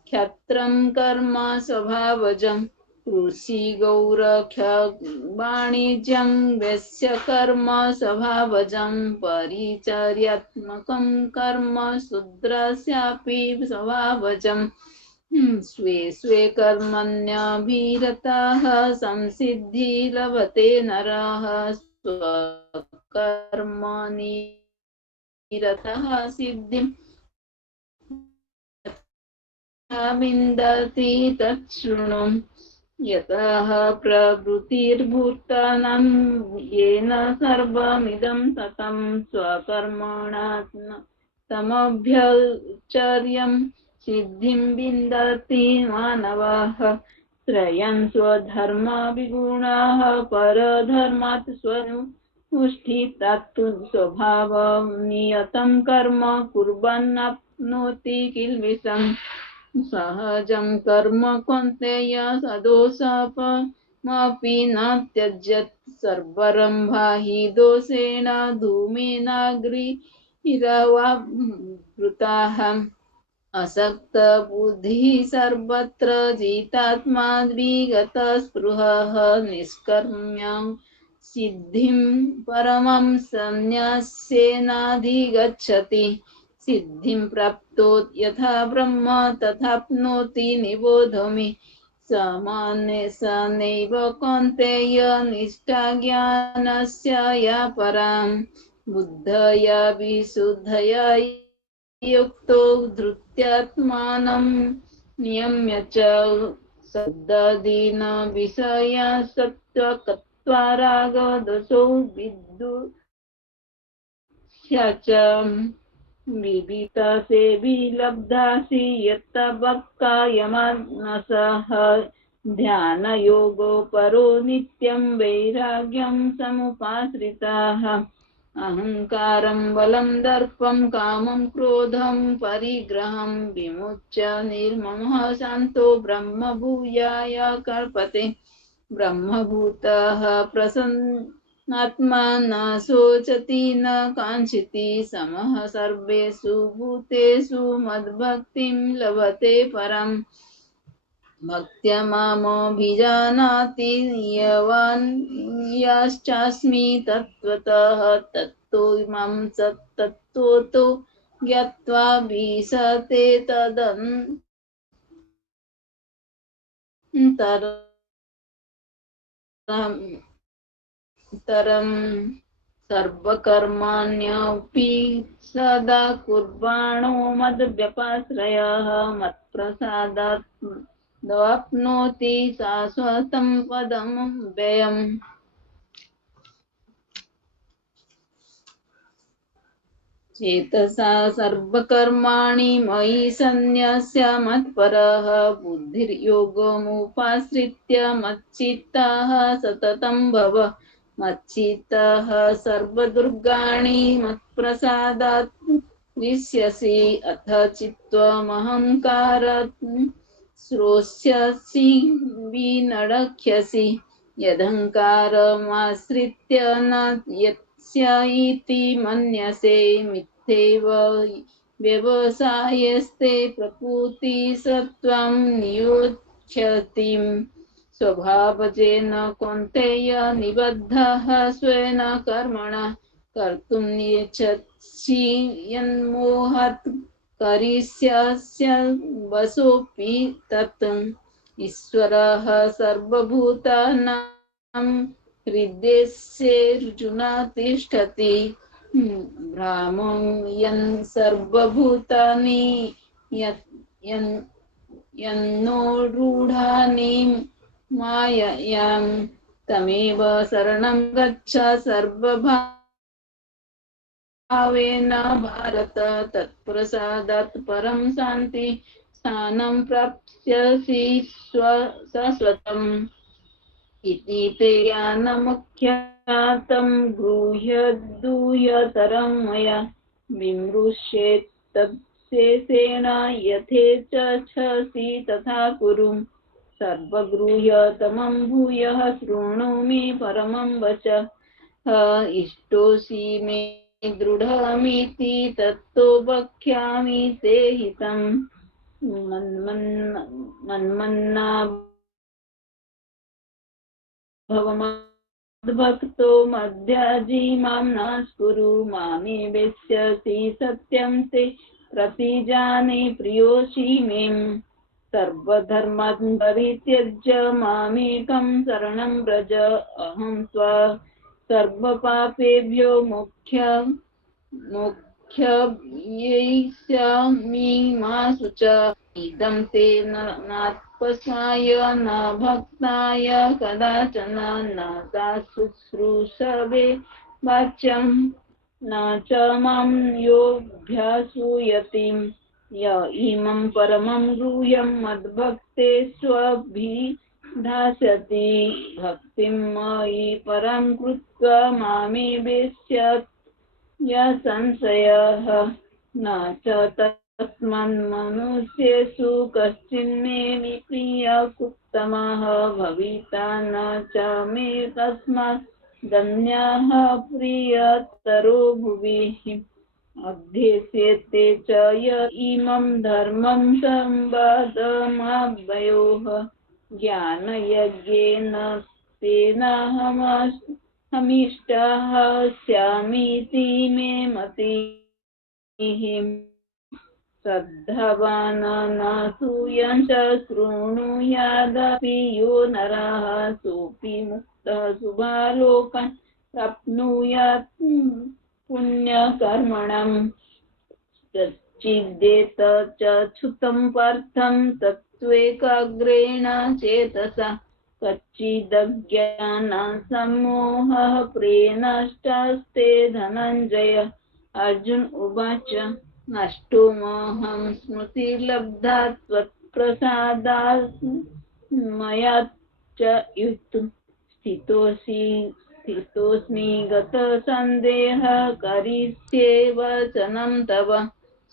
क्षत्रं कर्म स्वभावजं कृषिगौरक्षवाणिज्यं वैश्यकर्म स्वभावजं परिचर्यात्मकं कर्म शूद्रस्यापि स्वभावजम् स्वे स्वे कर्मण्यभिरताः संसिद्धि लभते नरः स्वकर्मणि रतः सिद्धिं विन्दति तच्छृणु यतः प्रवृत्तिर्भूतानां येन सर्वमिदं ततं स्वकर्मणात्मभ्यचर्यं सिद्धिं विन्दति मानवः श्रयन् स्वधर्मविगुणाः परधर्मात् स्वनुष्ठितात् स्वभावनियतं कर्म कुर्वन्नाप्नोति किल्बिषम् सहजं कर्म कौन्तेय सदोषमपि न त्यज्यत् सर्वरम्भा हि दोषेण धूमेनाग्निरवावृताः असक्त बुद्धिः सर्वत्र जितात्मा विगतस्पृहः निष्कर्म्यं सिद्धिं परमं संन्यासेनाधिगच्छति सिद्धिं प्राप्तो यथा ब्रह्म तथाप्नोति निबोधमि समानेनैव कौन्तेय निष्ठा ज्ञानस्य या परां बुद्धया विशुद्धया युक्तो धृत्यात्मानं नियम्य च शब्दादीन विषया सत्त्वकत्वा रागदोषौ विदुष्य च विदितासे विलब्धासि यत्तबक्कायमानसः ध्यानयोगो परो नित्यं वैराग्यं समुपाश्रिताः अहंकारं बलं दर्पं कामं क्रोधं परिग्रहं विमुच्य निर्ममः शान्तो ब्रह्मभूयाय कल्पते ब्रह्मभूतः प्रसन्नात्मा न शोचति न काञ्चति समः सर्वेषु भूतेषु मद्भक्तिं लभते परम् भक्त्या मामभिजानाति यवान् यश्चास्मि तत्त्वतः तत्तो मां तत्त्वतो ज्ञात्वा विशते तदनन्तरं सर्वकर्माण्यपि सदा कुर्वाणो मद्व्यपाश्रयः मत्प्रसादात् वाप्नोति शाश्वतं पदं व्ययम् चेतसा सर्वकर्माणि मयि सन्न्यस्य मत्परः बुद्धिर्योगमुपाश्रित्य मच्चित्तः सततं भव मच्चित्तः सर्वदुर्गाणि मत्प्रसादात् विस्यसि अथ चित्त्वमहङ्कारात् श्रोष्यसि विनडख्यसि यदहङ्कारमाश्रित्य न यस्य इति मन्यसे मिथ्यैव व्यवसायस्ते प्रकृतिसत्त्वं नियोज्यतिम् स्वभावजेन कौन्तेय निबद्धः स्वेन कर्मणा कर्तुं नेच्छसि यन्मोहात् करिष्यस्य वशोऽपि तत् ईश्वरः सर्वभूतानां हृदयेऽर्जुन तिष्ठति भ्रामं यन् सर्वभूतानि यन्नोरूढानि माययां तमेव शरणं गच्छ सर्वभावेन भारत तत्प्रसादात् परं शान्ति स्थानं प्राप्स्यसि शाश्वतम् इति ते ज्ञानमुख्यातं गृह्यदूयतरं मया विमृश्येत् तत्शेषेण यथेच्छसि तथा कुरु सर्वगृह्यतमं भूयः शृणु मे परमं वचः इष्टोऽसि मे दृढमिति तत्तो वक्ष्यामि ते हितम् मन्मन्ना भवमद्भक्तो मध्याजी मां नमस्कुरु मामे वेत्स्यसि सत्यं ते प्रतिजाने प्रियोऽसि मे सर्वधर्मान् परित्यज्य मामेकं शरणं व्रज अहं त्वा सर्वपापेभ्यो मोक्षयिष्यामि मा शुच इदं ते नात्पस्माय न भक्ताय कदाचन न शुश्रूषवे वाच्यं न च मां योऽभ्यासूयति य इमं परमं गुह्यं मद्भक्तेष्वभिधास्यति भक्तिं मयि परं कृत्वा मामे वेत्स्यत् यः संशयः न च तस्मान्मनुष्येषु कश्चिन्मे प्रियकृत्तमः भविता न च मे तस्मात् धन्यः प्रियतरो भुवि अध्यस्यते च य इमं धर्मं संवादमाव्ययोः ज्ञानयज्ञेन तेनाहमिष्टः स्यामीति मे मतिः श्रद्धावान् न सूयं च शृणुयादपि यो नरः सोऽपि मुक्तः शुभालोकान् प्राप्नुयात् पुण्यकर्मणम् कच्चिदेत च च्युतं पार्थं तत्त्वेकाग्रेण चेतसा कच्चिदज्ञानसम्मोहः प्रेनष्टस्ते धनञ्जय अर्जुन उवाच नष्टो मोहं स्मृतिर्लब्धा त्वत्प्रसादात् मया च युक्तः स्थितोऽस्मि गतसन्देहः करिष्ये वचनं तव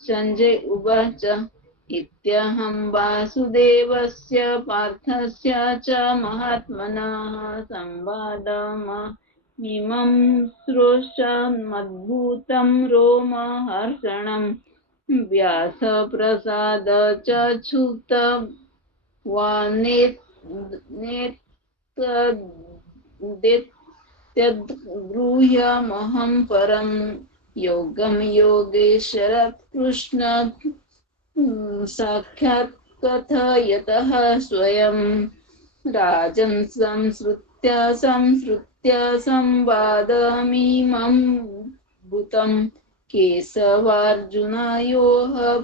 संजय उवाच इत्यहं वासुदेवस्य पार्थस्य च महात्मनः संवादमिमं श्रोष्यमद्भुतं रोमहर्षणं व्यासप्रसाद च च्युत वानेत्यद्गृह्यमहं परं योगं योगेश्वरात् कृष्ण साक्षात् कथयतः स्वयं राजन् संसृत्य संवादमिमं भूतं केशवार्जुनयोः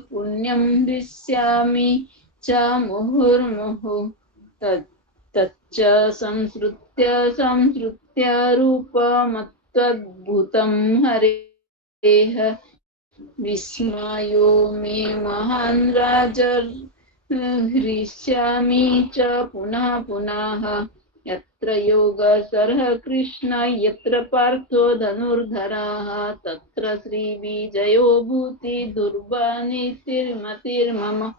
पुण्यं हृष्यामि च मुहुर्मुहुः तच्च संसृत्य रूपमत्वद्भुतं हरेः विस्मयो मे महान् राजर्हृष्यामि च पुनः पुनः यत्र योगसरः कृष्ण यत्र पार्थो धनुर्धरः तत्र श्रीविजयो भूति दुर्बानीतिर्मतिर्मम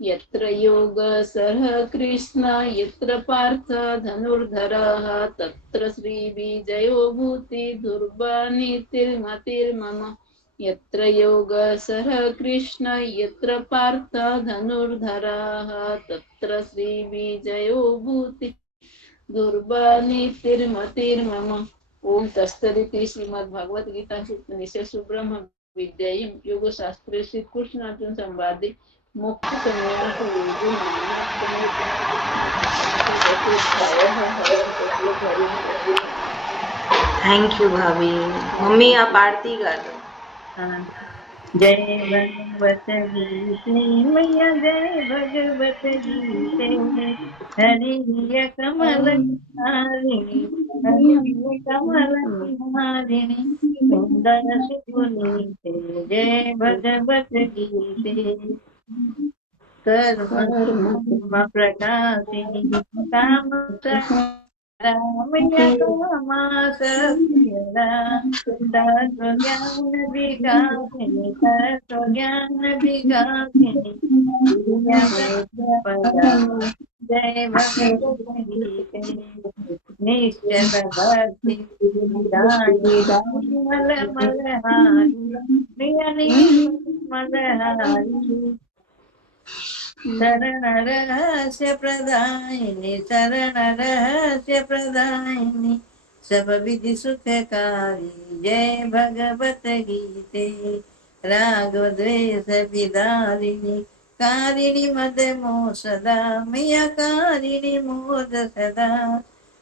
यत्र योगसरः कृष्ण यत्र पार्थ धनुर्धरः तत्र श्रीविजयो भूति दुर्बानीतिर्मतिर्मम यत्र योगसरः कृष्ण यत्र पार्थ धनुर्धरः तत्र श्रीविजयो भूति दुर्बानीतिर्मतिर्मम ओम तत्सदिति श्रीमद्भगवत गीता उपनिषत्सु ब्रह्म विद्यायां योगशास्त्रे श्री कृष्ण अर्जुन संवादे मोक्ष संन्यास योगो थैंक यू भाभी। मम्मी आप आरती गा दो। जय भगवत गीते मैया जय भगवत गीते हरिय कमल हारिणी हरिय कमल हारिणी सुंदर सुपुनीते जय भगवत गीते कर्म प्रकाशिनी काम रामया कामा सत्यदा तत्व ज्ञान विकासिनी तत्व ज्ञान विकासिनी पदा जय भगवत गीते निश्चल भक्ति मल मलहारी मलहारी शरण रहस्य प्रदायिनी शरण रहस्य प्रदायिनी सब विधि सुखकारी जय भगवत गीते राग द्वेष विदारिणी कारिणी मद मोह सदा मैया कारिणी मोद सदा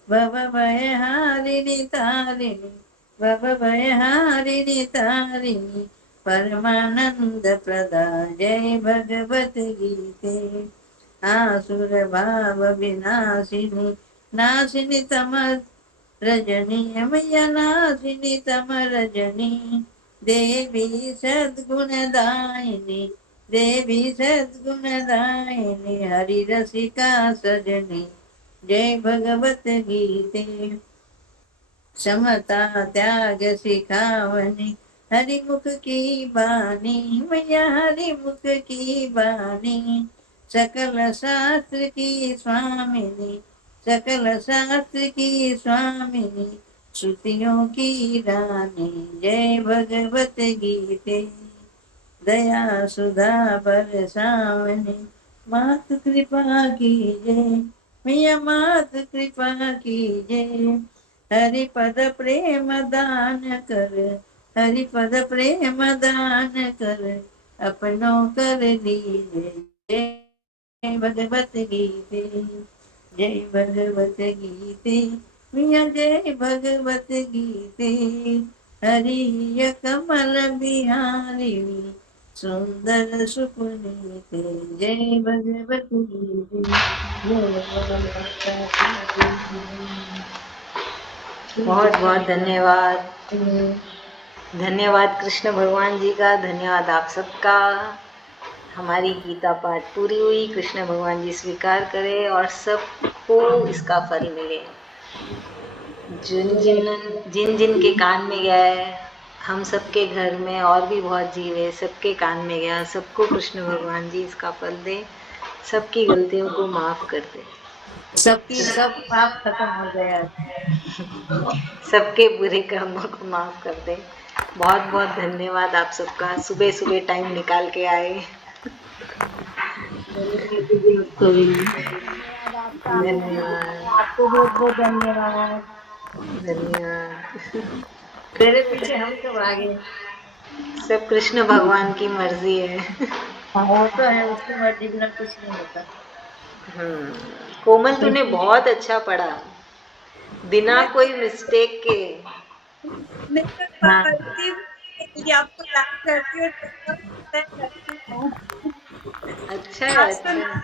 भव भय हारिणी तारिणी भव भय हारिणी तारिणी परमानंद प्रदा जय भगवत गीते आसुर भाव विनाशिनी नाशिनी तम रजनी मैया नाशिनी तम रजनी देवी सद्गुणदायिनी देवी सद्गुणदायिनी हरि रसिका सजनी जय भगवत गीते समता त्याग सिखावनी हरिमुख की बानी मैया हरिमुख की बानी सकल शास्त्र की स्वामिनी सकल शास्त्र की स्वामिनी श्रुतियों की रानी जय भगवत गीते दया सुधा बरसावनी मात कृपा कीजय मैया मात कृपा कीजय हरि पद प्रेम दान कर हरि पद प्रेम दान कर अपनों कर लीजिए जय भगवत गीते जय भगवत गीते मिया जय भगवत गीते हरिय कमल बिहारी सुंदर सुपुनीते जय भगवत गीते बहुत बहुत धन्यवाद। धन्यवाद कृष्ण भगवान जी का, धन्यवाद आप सबका। हमारी गीता पाठ पूरी हुई। कृष्ण भगवान जी स्वीकार करें और सबको इसका फल मिले। जिन जिन के कान में गया है, हम सबके घर में और भी बहुत जीव है, सबके कान में गया, सबको कृष्ण भगवान जी इसका फल दे, सबकी गलतियों को माफ कर दे, सबकी सब पाप खत्म हो गया, सबके बुरे कर्मों को माफ कर दे। बहुत बहुत धन्यवाद आप सबका, सुबह सुबह टाइम निकाल के आए। धन्यवाद, आपको बहुत बहुत धन्यवाद। धन्यवाद। तेरे पीछे हम सब आगे। सब कृष्ण भगवान की मर्जी है। वो तो है, उसकी मर्जी बिना कुछ नहीं होता। कोमल तूने बहुत अच्छा पढ़ा, बिना कोई मिस्टेक के। मैं हाँ। करती हूँ, आपको याद करती हूँ, करती हूँ। अच्छा है, आज तो अच्छा।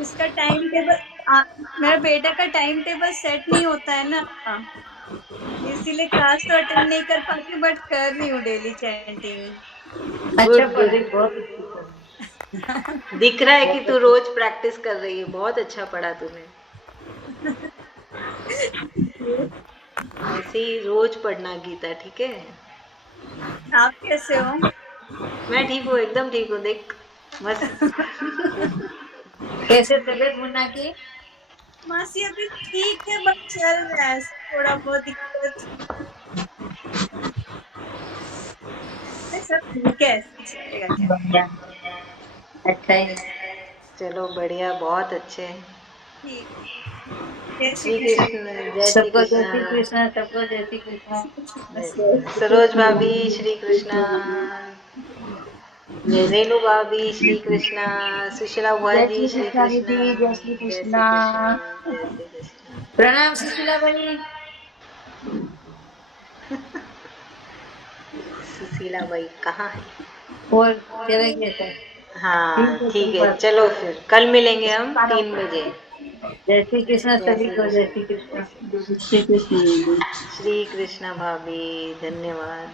उसका टाइम टेबल, मेरा बेटा का टाइम टेबल सेट नहीं होता है ना, इसीलिए क्लास तो अटेंड नहीं कर पाती, बट कर रही हूँ डेली चैंटिंग। अच्छा पढ़ रही, बहुत अच्छी पढ़ रही। दिख रहा है कि तू रोज प्रैक्टिस कर रही है, बहुत अच्छा पढ़ा तूने। ऐसे ही रोज पढ़ना गीता, ठीक है? आप कैसे हो? मैं ठीक हूँ, एकदम ठीक हूँ, देख मस्त। कैसे तबीयत मुन्ना की? मासी अभी ठीक है, बस चल रहा है थोड़ा बहुत दिक्कत। सब ठीक है, चलेगा क्या। बढ़िया, अच्छा ही। चलो बढ़िया, बहुत अच्छे। ठीक। जय श्री श्री कृष्ण। कृष्ण, जय श्री सबको जय श्री कृष्ण। कृष्ण, सबको जय श्री कृष्ण। सरोज भाभी श्री कृष्णा, रेणु भाभी श्री कृष्णा, सुशीला बुआ जय जी श्री श्री कृष्ण कृष्णा, दीदी, जय श्री जय श्री कृष्ण। कृष्णा, जय श्री कृष्णा। प्रणाम सुशीला बनी। सुशीला बाई कहाँ है? और चले गए सब। हाँ ठीक है, सुपर। चलो फिर कल मिलेंगे हम 3 बजे। जय श्री कृष्ण जय सभी श्री को, जय श्री कृष्ण, कृष्ण। श्री कृष्ण। श्री कृष्ण भाभी, धन्यवाद।